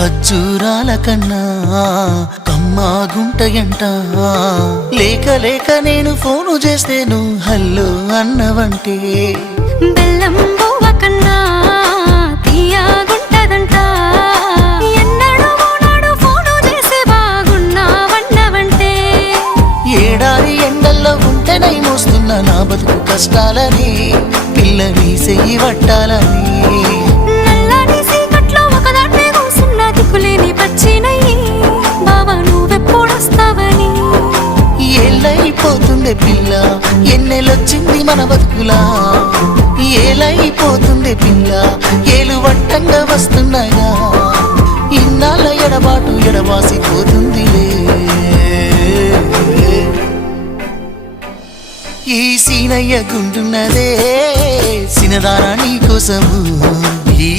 ఖర్జూరాల కన్నా కమ్మాగుంటయంట లేక లేక నేను ఫోను చేస్తే నువ్వు హల్లో అన్నవంటే బెల్లం బువ్వ కన్నా తీయగుంటదంట ఎన్నడూ నాడు ఫోను చేసి బాగున్నావన్నవంటే ఏడాది ఎండల్లో ఉంటేనై మోస్తున్నా నా బతుకు కష్టాలని పిల్లని సెయ్యి పట్టాలని ఏలైపోతుందే పిల్ల ఎన్నెలొచ్చింది మన బతుకులా ఏలైపోతుందే పిల్ల ఏలు వట్టంగా వస్తున్నాగా ఇన్నాళ్ళ ఎడబాటు ఎడవాసిపోతుందిలే ఈ సీనయ్య గుంటున్నదే సినదారా నీ కోసము